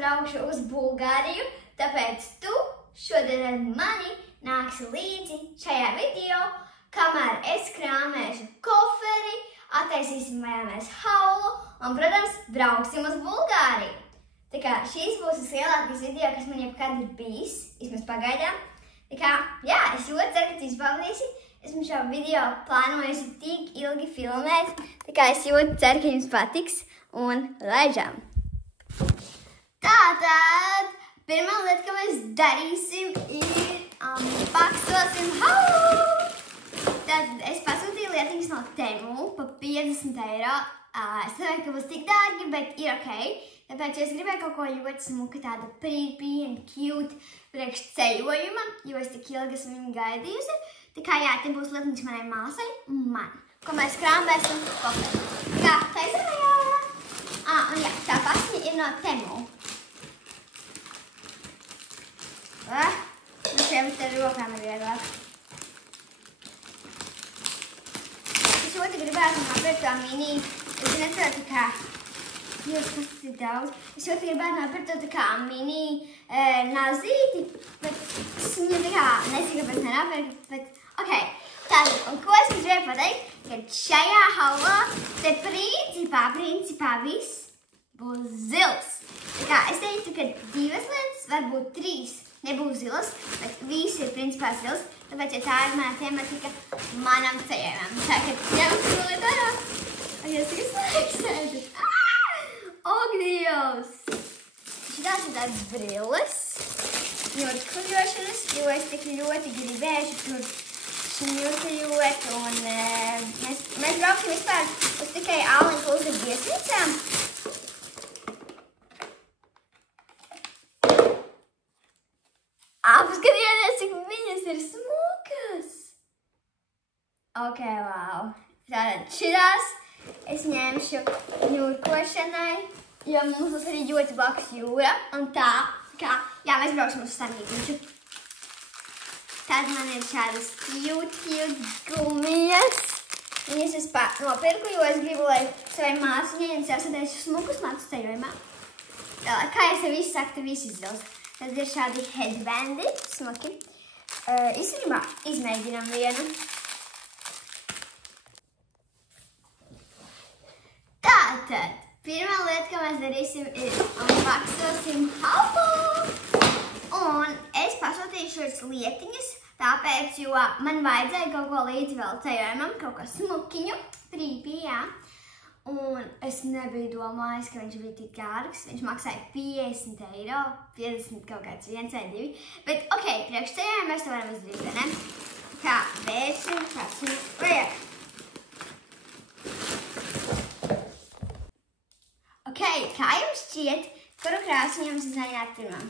braukšu uz Bulgāriju, tāpēc tu šodien ar mani nāksi līdzi šajā video, kamēr es krāmēšu koferi, attaisīsim mājāmies haulu un, protams, brauksim uz Bulgāriju. Tā kā šīs būs tas lielākais video, kas man jebkad ir bijis, vismaz pagaidām. Tā kā, jā, es ļoti ceru, ka tu izbaudīsi. Esmu šo video plānojusi tik ilgi filmēt, tā kā es ļoti ceru, ka jums patiks un laižam. Tātad, pirmā lieta, ko mēs darīsim, ir baksosim haulu. Tātad es pasūtīju lietiņas no Temu pa 50 eiro. Es domāju, ka būs tik dārgi, bet ir ok. Tāpēc, ja es gribēju kaut ko ļoti smuka, tāda pretty and cute priekš ceļojuma, jo es tik ilgi esmu viņu gaidījusi. Tā kā jā, te būs lietiņas manai māsai un man, ko mēs krāmēsim koferi. Tā kā, taisam jā! Un jā, tā pasņa ir no Temu. Nu šiem te rokām ir vieglāk. Es ļoti gribētu nopirkt to mini, es nesaprotu kā, Dievs, kas tas ir daudz. Es ļoti gribētu nopirkt to tā kā mini nazīti, bet es viņu tā kā nezinu, kāpēc nenopirkt, bet ok. Tātad, un ko es gribēju pateikt, ka šajā haulā te principā viss būs zils. Tā kā es teiktu, ka divas lietas, varbūt trīs nebūs zilas, bet viss ir principā zils, tāpēc, ja tā ir mana tematika manam ceļojumam. Tā kā ņemam šo lietu ārā. Es izslēgšu. Ak, Dievs! Šitās ir tādas brilles, ļoti kuļošanas, jo es tik ļoti gribēšu tur šņurkļot, un mēs brauksim vispār uz tikai all-inclusive viesnīcām. Apskatieties, cik viņas ir smukas! Ok, wow! Tātad šitās es ņemšu ņurkošanai, jo mums būs arī ļoti blakus jūra, un tā, kā, jā, mēs brauksim uz Sanīguņu. Tad man ir šādas cute gumijas. Viņas es nopirku, jo es gribu, lai savai māsiņai un sasādēšu smukus mācu ceļojumā. Kā es te visu saku, te viss izdils. Tad ir šādi headbandi, smuki. Īstenībā izmēģinam vienu. Tātad, pirmā lieta, ko mēs darīsim, ir baksosim haulu. Un es pasūtīšu šos lietiņas, tāpēc, jo man vajadzēja kaut ko līdzi vēl ceļojumam, kaut ko smukiņu, prīpī, jā. Un es nebiju domājis, ka viņš bija tik dārgs. Viņš maksāja 50 eiro, 50 kaut kāds 1 vai 2. Bet, ok, priekš ceļojumam mēs to varam izdarīt, vai ne? Kā vērsim, kāds mums vajag. Ok, kā jums šķiet, kuru krāsu jums izmēģināt pirmam?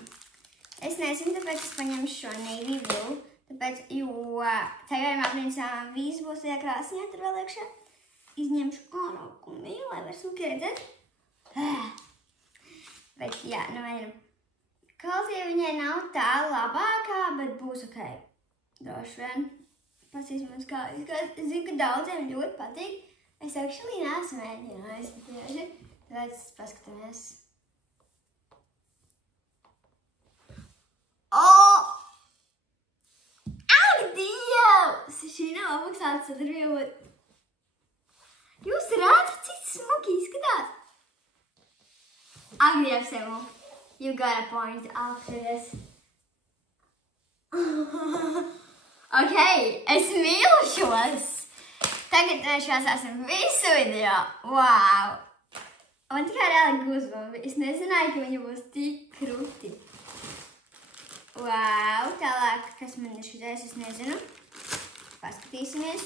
Es nezinu, tāpēc es paņemšu šo navy blue, tāpēc, jo ceļojumā principā viss būs tajā krāsiņā, tur vēl iekšā. Izņemšu ārā kumiju, lai var smuki redzēt. Bet jā, nu mēģinam. Kvalitāte viņai nav tā labākā, bet būs ok. Droši vien. Pasīsimies kā. Es zinu, ka daudziem ļoti patīk. Es actually neesmu mēģinājis tieši. Tāpēc paskatāmies. Ak, Dievs! Šī nav apmaksāta sadarbība. Jūs redzat, cik smuki izskatās? Ak, Dievs, Emu. You got a point after this. Ok, es mīlu šos. Tagad mēs šos esam visu video. Wow! Man tikai reāli guzbumbi. Es nezināju, ka viņi būs tik kruti. Wow! Tālāk, kas man ir šitais, es nezinu. Paskatīsimies.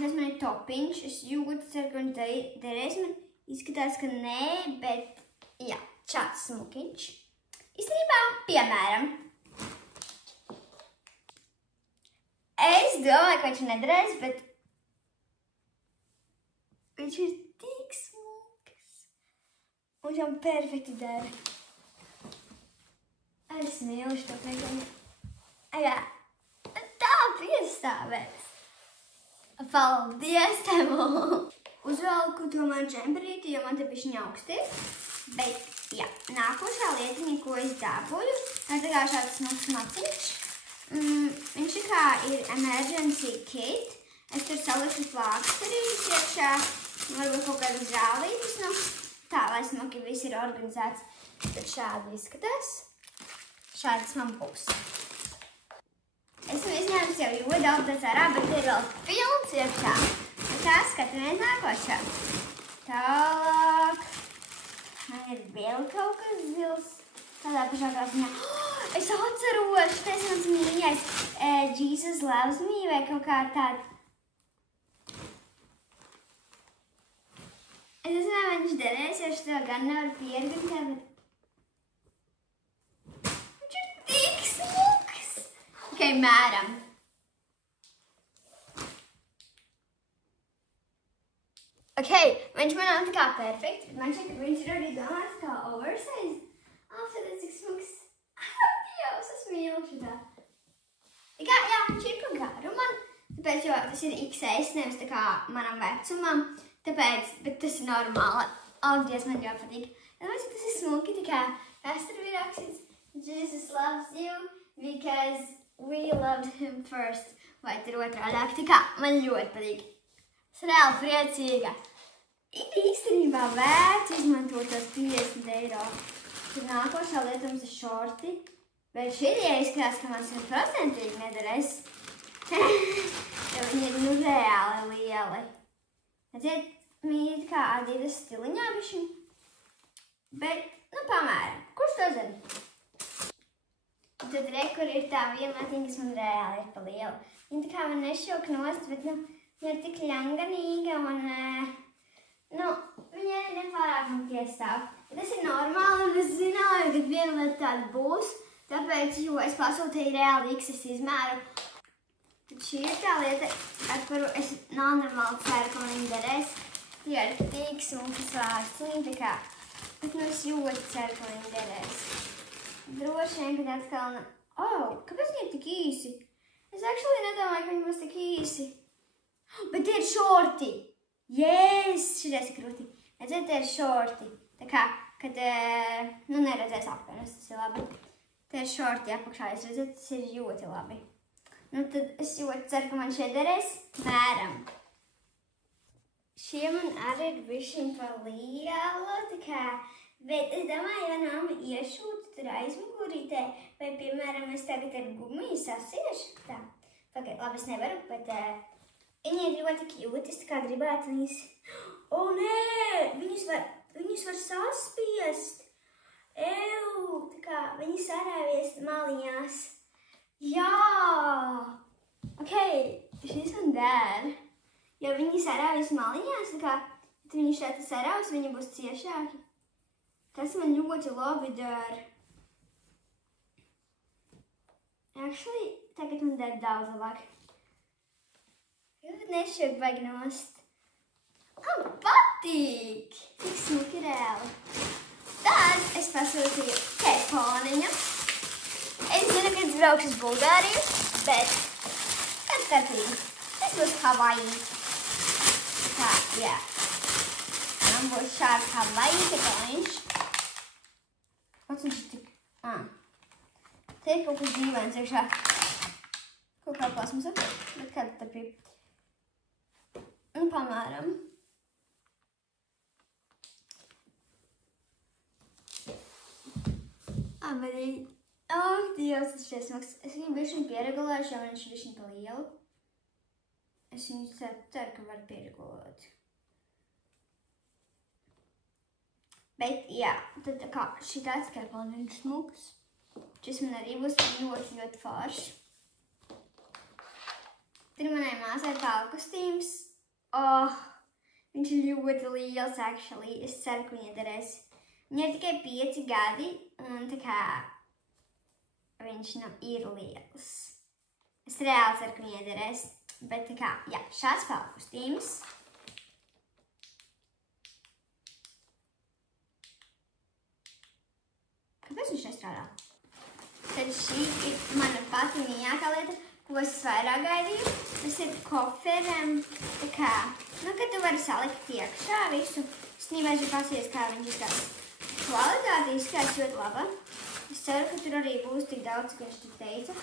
Šis man ir topiņš. Es ļoti ceru, ka viņš derēs. Man izskatās, ka nē, bet jā, šāds smukiņš. Īstenībā, piemēram, es domāju, ka viņš nederēs, bet viņš ir tik smuks. Un viņš man perfekti dara. Es mīlu šo pēkļu. Jā, tā piestāvēs. Paldies tev! Uzvelku tomēr džemperīti, jo man te bišķiņ augsti. Bet, jā, nākošā lietiņa, ko es dabūju, ir tā kā šāds smags maciņš. Viņš tā kā ir emergency kit. Es tur saliku plāksterītis iekšā, varbūt kaut kādas zālītes, nu, tā, lai smaki viss ir organizēts. Tad šādi izskatās. Šādas man būs. Esmu izņēmis jau ļoti daudz ārā, bet ir vēl pilns iekšā. Tā skatāmies nākošā. Tālāk. Man ir vēl kaut kas zils. Tādā pašā krāsnā. Es atceros, tas mans mīļais Jesus Loves Me vai kaut kā tāda. Es nezinu, vai viņš derēs, jo es to gan nevaru pieredzēt, bet viņš ir tik smuks. Ok, mēram. Ok, viņš man nav tā kā perfekts, bet man šķiet, ka viņš ir arī domāts kā oversize. Apsēdēt, cik smuks. Dievs, es mīlu šitā. Tā kā, jā, viņš ir pa garu man, tāpēc, jo tas ir XS, nevis tā kā manam vecumam. Tāpēc, bet tas ir normāli. Dievs, man ļoti patīk. Domāju, tas ir smuki, tā kā, kas tur bija rakstīts? Jesus loves you because we loved him first. Vai tur otrādāk, tā kā, man ļoti patīk. Es reāli priecīga. Ir īstenībā vērts izmantot tos 50 eiro. Tad nākošā lieta mums ir šorti. Bet šī izskatās, ka man 100% nederēs. Jo viņi ir nu reāli lieli. Redziet, viņi ir kā Adidas stiliņā bišķiņ. Bet, nu, pamēram. Kurš to zina? Tad re, kur ir tā viena lietiņa, kas man reāli ir pa lielu. Viņa tā kā man nešok nost, bet, nu, viņa ir tik ļanganīga un, nu, viņa arī nepārāk man piestāv. Tas ir normāli, un es zināju, ka viena lieta tāda būs, tāpēc, jo es pasūtīju reāli XS izmēru. Tad šī ir tā lieta, ar kuru es normāli ceru, ka man viņa derēs. Tie ir tik smukas vārciņi, tā kā, bet nu es ļoti ceru, ka viņa derēs. Droši vien, kad atkal, kāpēc viņi ir tik īsi? Es actually nedomāju, ka viņi būs tik īsi. Bet tie ir šorti! Yes! Šitais ir krūti. Redziet, tie ir šorti. Tā kā, kad, nu neredzēs apēnus, tas ir labi. Tie ir šorti apakšā, jūs redzat, tas ir ļoti labi. Nu, tad es ļoti ceru, ka man šie derēs. Mēram. Šie man arī ir bišķiņ pa lielu, tā kā, bet es domāju, ja mamma iešūtu tur aizmugurītē, vai, piemēram, es tagad ar gumiju sasiešu. Tā. Pagaid, labi, es nevaru, bet viņi ir ļoti cute, es tā kā gribētu viņas. Nē, viņus var saspiest. Tā kā, viņi sarāvies maliņās. Jā! Ok, šis man der. Jo viņi sarāvis maliņās, tā kā, ja viņi šeit sarāvis, viņi būs ciešāki. Tas man ļoti labi der. Actually, tagad man der daudz labāk. Ļoti nešķiet vajag nost. Man patīk! Tik smuki reāli. Tad es pasūtīju keponiņu. Es zinu, ka es braukšu uz Bulgāriju, bet tas kārtīgi. Tas būs Havaji. Tā, jā. Man būs šāds Havaji keponiņš. Kāds viņš ir tik... Te ir kaut kas dīvains iekšā. Kaut kā plasmasa, bet kāda starpība. Un pamēram. Bet Dievs, tas šeit smags. Es viņu bišķiņ pieregulēšu, jo viņš ir bišķiņ pa lielu. Es viņu ceru, ka var pieregulēt. Bet, jā, tad tā kā šitāds keponiņš smuks. Šis man arī būs ļoti, ļoti forši. Tur manai māsai palkostīms. Viņš ir ļoti liels, actually. Es ceru, ka viņa derēs. Viņa ir tikai 5 gadi, un tā kā viņš ir liels. Es reāli ceru, ka viņa derēs. Bet tā kā, jā, šāds palkostīms. Kāpēc viņš nestrādā? Tad šī ir mana pati mīļākā lieta, ko es vairāk gaidīju. Tas ir koferem, tā kā, nu, ka tu vari salikt iekšā visu. Snībā es pasties, kā viņš izskatās. Kvalitāte izskatās ļoti laba. Es ceru, ka tur arī būs tik daudz, ka viņš tik teica.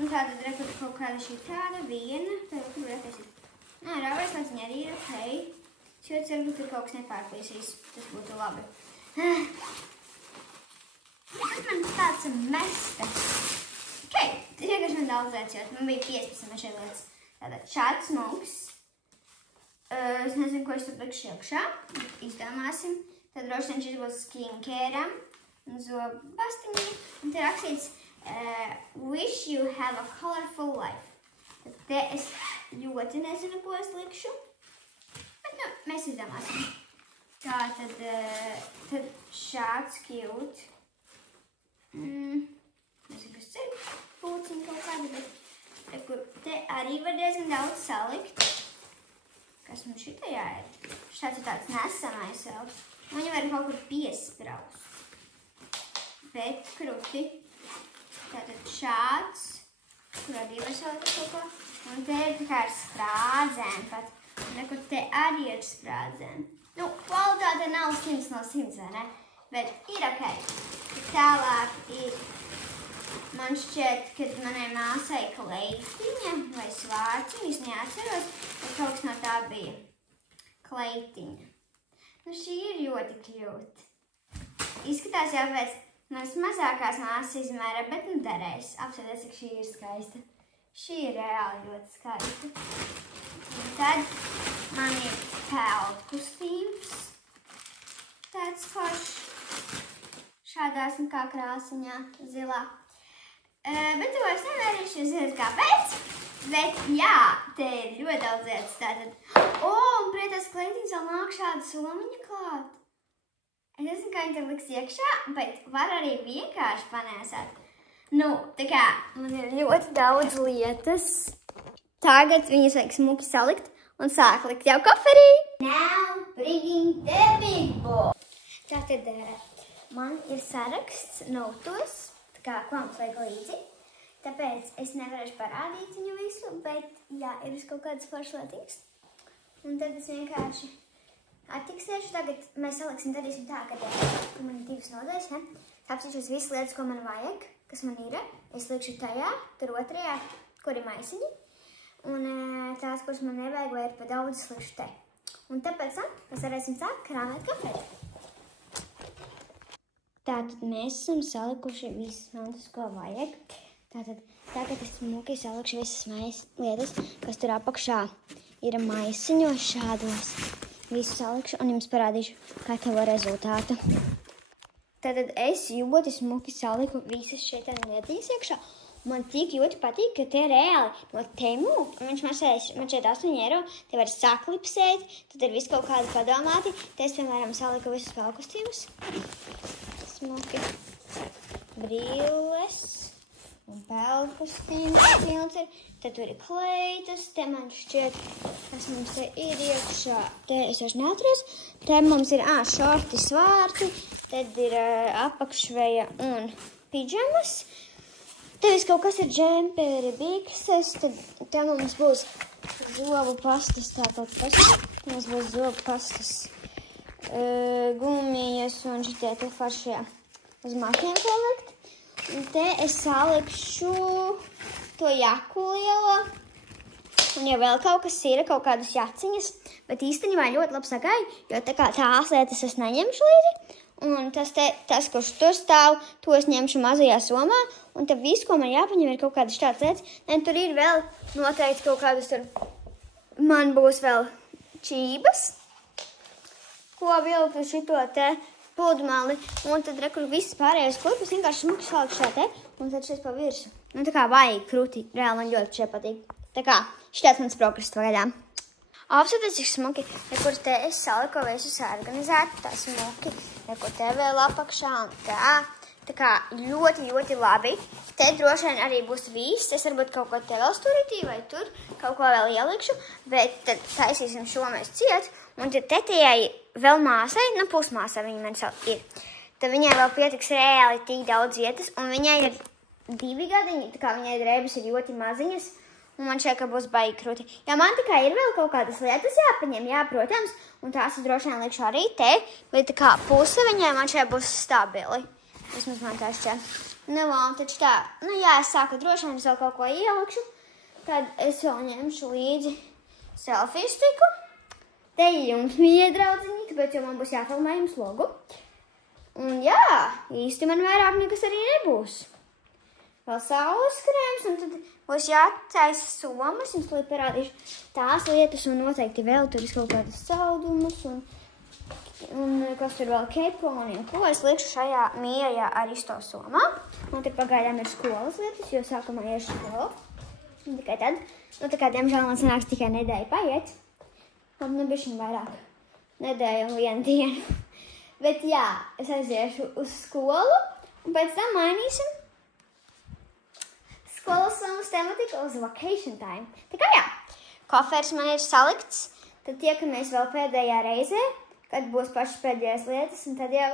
Un tātad rekur kaut kāda šī tāda viena, tad kur varētu taisīt. Nā, rāvēs maciņa arī ir ok. Es ļoti ceru, ka tur kaut kas nepārplīsīs. Tas būtu labi. Tas man tāds mesta. Ok, tas vienkārši man daudz lietas, jo man bija 15 šeit lietas. Tātad šāds smuks. Es nezinu, ko es tur likšu iekšā. Izdomāsim. Tad droši vien šis būs skincare un zobu pastiņi. Un te rakstīts wish you have a colorful life. Tad te es ļoti nezinu, ko es likšu. Bet, nu, mēs izdomāsim. Tā, tad šāds cute. Nezinu, kas ir pūciņi kaut kādi, bet te arī var diezgan daudz salikt. Kas mums šitajā ir? Šāds ir tāds nesamais vēl. Viņu var kaut kur piespraust. Bet kruti. Tātad šāds, kur arī var salikt kaut ko. Un te ir tā kā ar sprādzēm pat. Un kur te arī ir sprādzēm. Nu, kvalitāte nav 100 no 100, vai ne? Bet ir ok. Tālāk ir, man šķiet, kad manai māsai kleitiņa vai svārciņa, es neatceros, bet kaut kas no tā bija. Kleitiņa. Nu, šī ir ļoti cute. Izskatās jau pēc manas mazākās māsas izmēra, bet nu derēs. Apsēties, cik šī ir skaista. Šī ir reāli ļoti skaista. Un tad man ir peldkustīms. Tāds foršs. Šādās un kā krāsiņā, zilā. Bet to es nevērīšu, jo zinu, kāpēc. Bet jā, te ir ļoti daudz lietas. Tātad, un pret tās kleitiņas vēl nāk šāda somiņa klāt. Es nezinu, kā viņi te liks iekšā, bet var arī vienkārši panēsāt. Nu, tā kā, man ir ļoti daudz lietas. Tagad viņas vajag smuki salikt un sāk likt jau koferī. Now bringing the big boy. Tātad, man ir saraksts notos, tā kā ko mums vajag līdzi. Tāpēc es nevarēšu parādīt viņu visu, bet jā, ir uz kaut kādas foršlētīgas. Un tad es vienkārši attiksēšu. Tagad mēs saliksim, darīsim tā, ka man ir divas nodaļas, ne? Apsīšos visas lietas, ko man vajag, kas man ir. Es likšu tajā, tur otrajā, kur ir maisiņi. Un tās, kuras man nevajag, vai ir pa daudz, es likšu te. Un tāpēc mēs varēsim sākt krāmēt kafēt. Tātad mēs esam salikuši visas mantas, ko vajag. Tātad tagad es smuki salikšu visas lietas, kas tur apakšā ir maisiņos šādos. Visu salikšu un jums parādīšu gatavo rezultātu. Tātad es ļoti smuki saliku visas šeit lietiņas iekšā. Man tik ļoti patīk, ka te reāli no Temu, viņš man šeit 8 eiro, te var saklipsēt, tad ir viss kaut kādi padomāti. Te es, piemēram, saliku visus pelkustīvus. Smuki brilles un pelkustīvus. Tad tur ir kleitas, te man šķiet, kas mums te ir iekšā. Te es vairs neatceros. Te mums ir šorti, svārti, tad ir apakšveja un pidžamas. Te viss kaut kas ir džemperi, bikses, tad te mums būs zobu pastas, tātad mums būs zobu pastas, gumijas un šitie te foršie uz mašiem ko likt. Un te es salikšu to jaku lielo, un ja vēl kaut kas ir, kaut kādas jaciņas, bet īstenībā ļoti labi sagāja, jo tā kā tās lietas es neņemšu līdzi. Un tas, kurš tur stāv, to es ņemšu mazajā somā. Un tad viss, ko man jāpaņem, ir kaut kādas šādas lietas. Ne, tur ir vēl noteikti kaut kādas tur. Man būs vēl čības, ko vilku šito te pludmali. Un tad rekur viss pārējais kurpus vienkārši smuki saliku šā te. Un tad šeit pa virsu. Nu tā kā vajag kruti. Reāli man ļoti šeit patīk. Tā kā šitāds mans progress pagaidām. Apsēties, cik smuki, kur te es saliku visu sarganizētu, tā smuki, kur te vēl apakšā un tā. Tā kā ļoti, ļoti labi. Te droši vien arī būs viss. Es varbūt kaut ko te vēl stūrītī vai tur kaut ko vēl ielikšu, bet tad taisīsim šo mēs ciet. Un tad te tajai vēl māsai, nu pusmāsai viņa man ir. Tad viņai vēl pietiks reāli tik daudz vietas, un viņai ir 2 gadiņi, tā kā viņai drēbes ir ļoti maziņas, un man šķiet, ka būs baigi krūti. Jā, man tikai ir vēl kaut kādas lietas jāpaņem, jā, protams, un tās es droši vien likšu arī te, bet tā kā puse viņai man šķiet būs stabili. Vismaz man tā šķiet. Nu, un taču tā, nu jā, es sāku droši vien, es vēl kaut ko ielikšu, tad es vēl ņemšu līdzi selfiju stiku. Te jums, mīļie draudziņi, tāpēc jau man būs jāfilmē jums logu. Un jā, īsti man vairāk nekas arī nebūs. Vēl saules krēms, un tad būs jātaisa somas, jums tūlīt parādīšu tās lietas, un noteikti vēl tur ir kaut kādas saldumus, un kas tur vēl keponi, un ko es likšu šajā mījajā aristo somā. Un tad pagaidām ir skolas lietas, jo sākumā iešu skolu. Un tikai tad, nu tā kā diemžēl man sanāks tikai nedēļa paiet. Un nu bišķiņ vairāk. Nedēļa un 1 dienu. Bet jā, es aiziešu uz skolu, un pēc tam mainīsim skolas somas tematiku uz vacation time. Tā kā jā, koferis man ir salikts, tad tiekamies vēl pēdējā reizē, kad būs pašas pēdējās lietas, un tad jau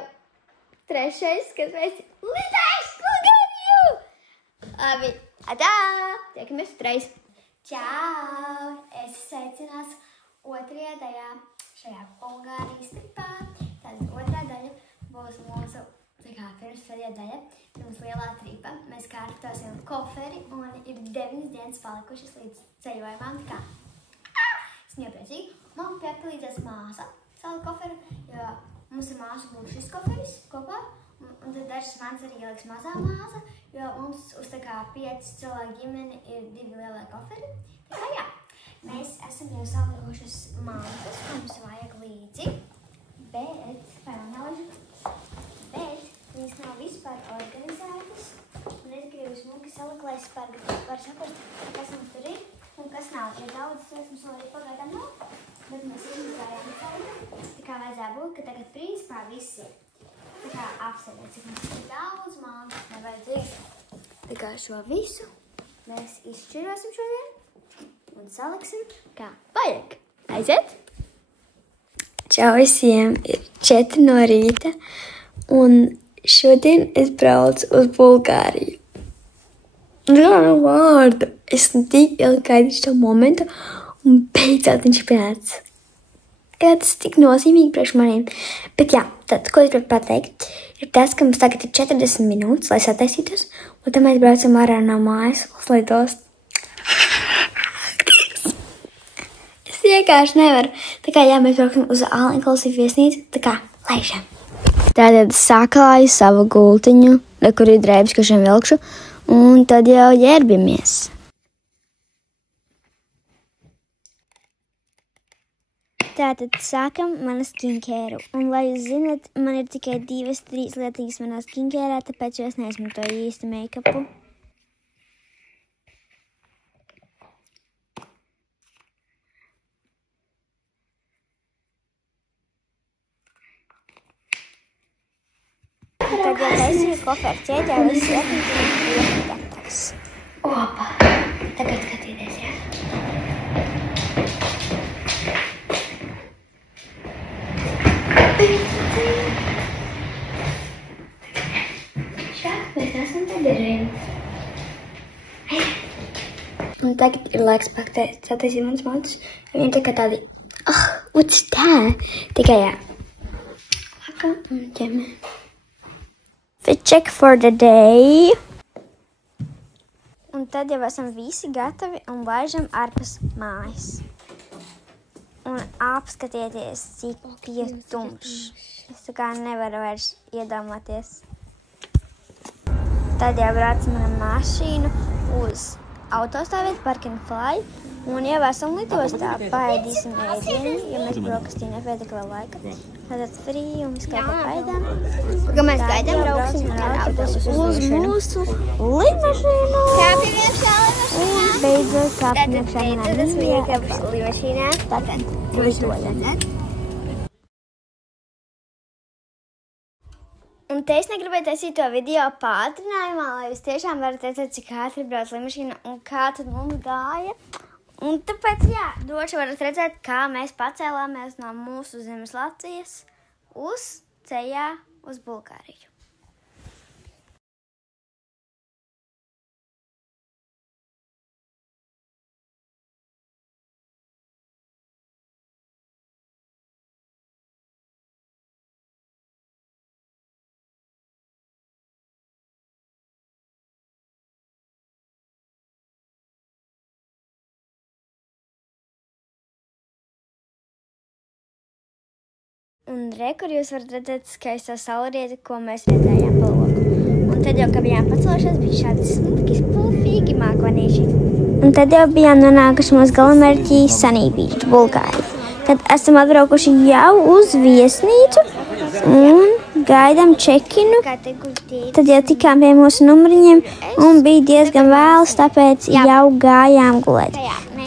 3. kad mēs lidājas Bulgāriju! Labi, adā! Tiekamies 3. Čau! Es sveicinās 2. daļā šajā Bulgārijas tripā. Tad 2. daļa būs mūsu, tā kā pirms pēdējā daļa, mums lielā tripa. Mēs kārtosim koferi un ir 9 dienas palikušas līdz ceļojumam. Tā kā es nepriecīgi. Man piepalīdzēs māsa savu koferu, jo mums ir māsu būs šis koferis kopā. Un tad dažas mans arī ieliks mazā māsa, jo mums uz tā kā 5 cilvēku ģimeni ir 2 lielie koferi. Tā kā jā. Mēs esam jau salikušas mantas, ko mums vajag līdzi, bet viņas nav vispār organizētas. Un es gribu smuki salikt, lai es var saprast, kas mums tur ir un kas nav. Jo daudzas lietas mums vēl arī pagaidām nav, bet mēs izmazājām savu. Tā kā vajadzēja būt, ka tagad principā viss ir. Tā kā apsēdēt, cik mums ir daudz mantas nevajadzīgi. Tā kā šo visu mēs izšķirosim šodien. Un saliksim, kā vajag. Aiziet! Čau visiem! Ir 4 no rīta, un šodien es braucu uz Bulgāriju. Nav vārdu. Es tik ilgi gaidīju šo momentu, un beidzot viņš pienāca. Jā, tas ir tik nozīmīgi priekš maniem. Bet jā, tad, ko es gribu pateikt, ir tas, ka mums tagad ir 40 minūtes, lai sataisītos, un tad mēs braucam ārā no mājas uz lidostu. Vienkārši nevaru. Tā kā jā, mēs brauksim uz all-inclusive viesnīcu, tā kā laižam. Tātad saklāju savu gultiņu, kur ir drēbes, ko šiem vilkšu, un tad jau ģērbjamies. Tātad sākam manu skincēru, un lai jūs zinat, man ir tikai 2-3 lietīgas manā skincērā, tāpēc es neizmantoju īsti make-upu. Tad, ja taisīju koferu ķēdē, viss lietiņas ir gatavs. Opa! Tagad skatīties, jā? Šāk, mēs esam padarījumi. Un tagad ir laiks sataisīt manas mantas. Viņi tā kā tādi, what's that? Tikai jā. Laka un ķemē. Fit check for the day. Un tad jau esam visi gatavi un laižam ārpus mājas. Un apskatieties, cik ir tumšs. Es tā kā nevaru vairs iedomāties. Tad jau braucam ar mašīnu uz autostāvvietu Park and Fly. Un jau esam lidostā, paēdīsim ēdienu, jo mēs brokastī nepietiek vēl laika. Tātad frī un visu kā paēdām. Ka mēs gaidām, brauksim ar autobusu uz mūsu lidmašīnu. Kāpjam iekšā lidmašīnā. Un beidzot kāpjam iekšā lidmašīnā. Tātad lidojam. Un te es negribēju taisīt to video pātrinājumā, lai jūs tiešām varat redzēt, cik ātri brauc lidmašīna un kā tad mums gāja. Un tāpēc, jā, droši varat redzēt, kā mēs pacēlāmies no mūsu zemes Latvijas uz ceļā uz Bulgāriju. Un re, kur jūs varat redzēt skaisto saulrieti, ko mēs redzējām pa logu. Un tad jau, kad bijām pacelušās, bija šādi smuki, spulfīgi mākonīši. Un tad jau bijām nonākuši mūsu galamērķī Sunny Beach, Bulgārija. Tad esam atbraukuši jau uz viesnīcu un gaidām čekinu. Tad jau tikām pie mūsu numuriņiem un bija diezgan vēls, tāpēc jau gājām gulēt.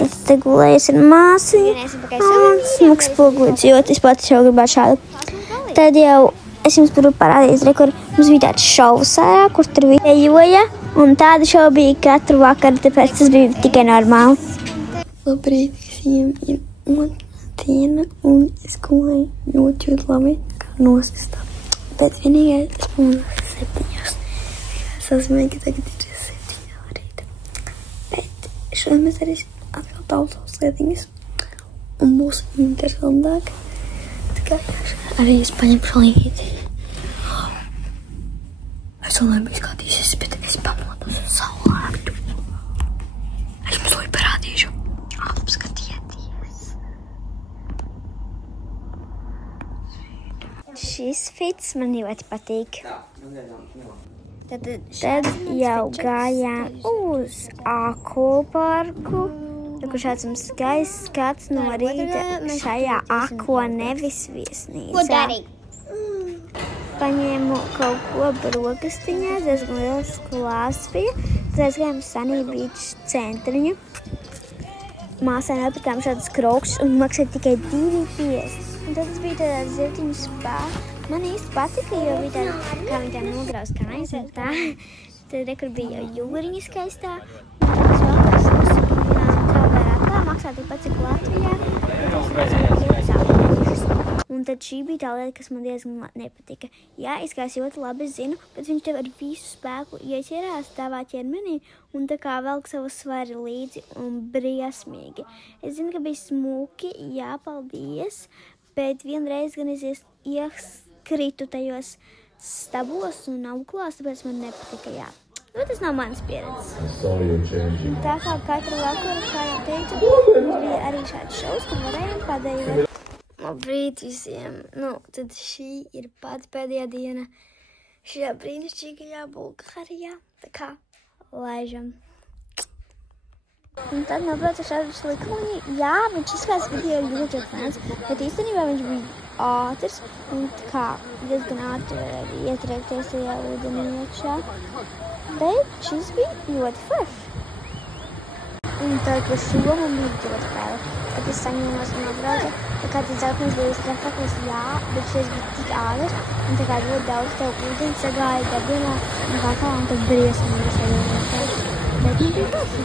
Tad te gulējas ar māsiņu un smuks poglīts, jo es pats jau gribētu šādu. Tad jau es jums gribu parādīt, kur mums bija tāds šovs ārā, kur tur videoja. Un tāda šova bija katru vakaru, tāpēc tas bija tikai normāli. Labrīt visiem, ir otrā diena un es gulēju ļoti labi, kā nosistā. Bet vienīgais es pamanīju 7. Es esmu, ka tagad ir 7 rīta. Bet šodien mēs arī atkal daudz lietiņas un būs interesantāk. Tā kā arī es paņemšu līdzi. Es vēl nebiju skatījusies, bet es pamodos uz saulēktu. Es jums to parādīšu. Apskatieties. Šis fits man ļoti patīk. Tad jau gājām uz akvaparku. Kur šāds mums skaists skats no rīta šajā akva nevis viesnīcā. Paņēmu kaut ko brokastiņā, diezgan liels klāsts bija. Tad aizgājām Sunny Beach centriņu. Māsai nopirkām šādus krokšus un maksāja tikai 2,50. Un tad tas bija tādā zivtiņu spā. Man īsti patika, jo bija tāda, kā viņi tā nograuz kājas un tā. Tad kur bija jau jūriņa skaistā. Tas vēl kas uzsakījām Traverātā, maksā tikpat cik Latvijā, bet tas diezgan piecāpējušas. Un tad šī bija tā lieta, kas man diezgan nepatika. Jā, izskās ļoti labi zinu, bet viņš tev ar visu spēku ieķerās tavā ķermenī un tā kā velk savu svari līdzi un briesmīgi. Es zinu, ka bija smuki, jā, paldies, bet vienreiz gan es ieskritu tajos stabos un auklās, tāpēc man nepatika, jā. Nu, tas nav manas pieredzes. Tā kā katru vakaru, kā jau teicu, mums bija arī šāds šovs, kur varējām padējot. Labrīt visiem! Nu, tad šī ir pati pēdējā diena šajā brīnišķīgajā Bulgārijā. Tā kā laižam. Un tad nobraucu šādu slikluņi. Jā, viņš izskatās video ļoti fans, bet īstenībā viņš bija ātrs un tā kā diezgan ātri arī ietriekties tajā ūdenī iekšā. Bet šis bija ļoti foršs. Un tad par šo man bija ļoti vēl. Kad es saņēmos un nobraucu, tā kā tas dzeltnis bija strafākais, jā, bet šis bija tik ātrs un tā kā ļoti daudz tev ūdeni sagāja gabienā un kā un tad briesmīgi sajūtās. Bet man bija forši.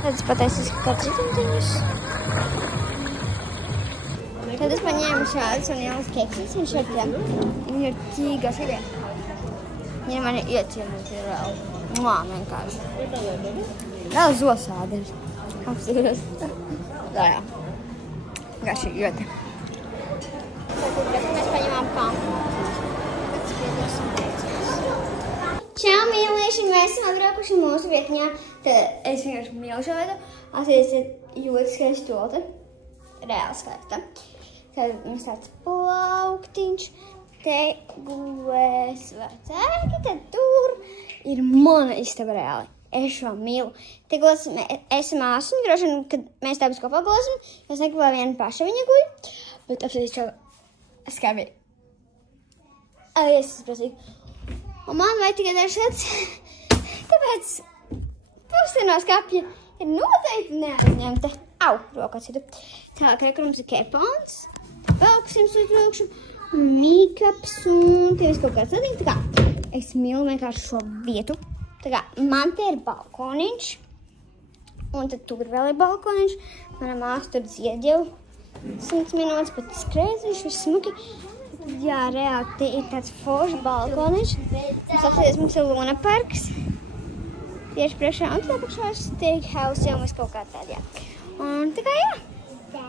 Tad es pataisos kāds ritintiņus. Tad es paņēmu šādus un jaunas keksis un šeit viņi ir tīgas. Viņi mani iecienot ir vēl. Vienkārši. Vēl zosādi ir. Apsūras. Tā jā. Garšīgi ļoti. Tad mēs paņemām pampu. Čau, mīlēši! Mēs esam atbraukuši mūsu vietņā. Tad es vienkārši mīlu šo vietu. Atcerieties, ļoti skaista tolte. Reāli skaista. Tad mums tāds plauktiņš. Te gulēs vecāki. Tad tur ir mana istaba reāli. Es šo mīlu. Te gulēs esam māsu, droši vien, kad mēs tāpēc kopā gulēsim. Es negribu vienu paša viņa guļu. Bet apsēdīs šo skabi. Es prasīju. Un man vajag tikai dažs, tāpēc puse no skapja ir noteikti neaizņemta. Au, roku atsitu. Tālāk, kur mums ir kepons, velksim sūtņokšu, make-ups un tie viss kaut kāds atīgi. Tā kā es mīlu vienkārši šo vietu. Tā kā man te ir balkoniņš, un tad tur vēl ir balkoniņš. Mana māsa tur dzied jau 100 minūtes, bet skrēziņš, viss smuki. Jā, reāli, te ir tāds foršs balkoniņš. Mums apsēties, mums ir Luna parks. Tieši priekšā, un tā priekšā ir steakhouse, jau mēs kaut kā tādi, jā. Un tā kā jā,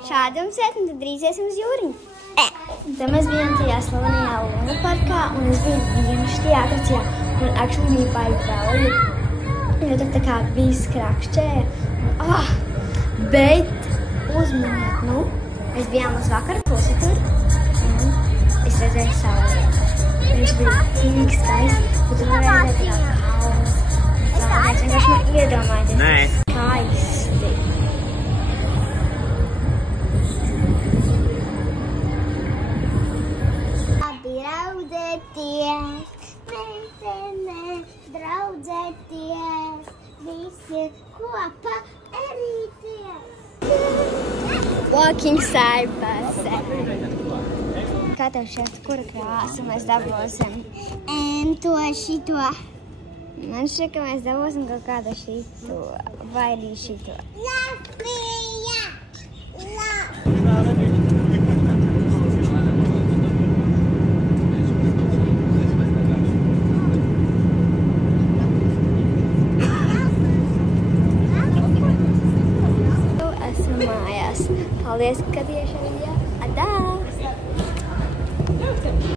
šādi mums iet, un tad drīz iesim uz jūriņu. Tad mēs bijām tajā slavenajā Luna parkā, un es biju viena štajā atrakcijā, un actually bija baigi vēl, jo tur tā kā viss krakšķēja. Bet uzmaniet, nu, Mēs bijām uz vakara pusi tur, un es redzēju saulrietu. Viņš bija tik skaists, un tur varēja redzēt kalns. Es vienkārši man iedomājos, skaisti. Draudzēties, visi kopā erīties. Walking side by side. Kā tev šķiet, kura krāsu mēs dabūsim? To šito. Man šķiet, ka mēs dabūsim kaut kādu šito, vai arī šito. Latvija! Paldies, ka skatījies šo video. Adā!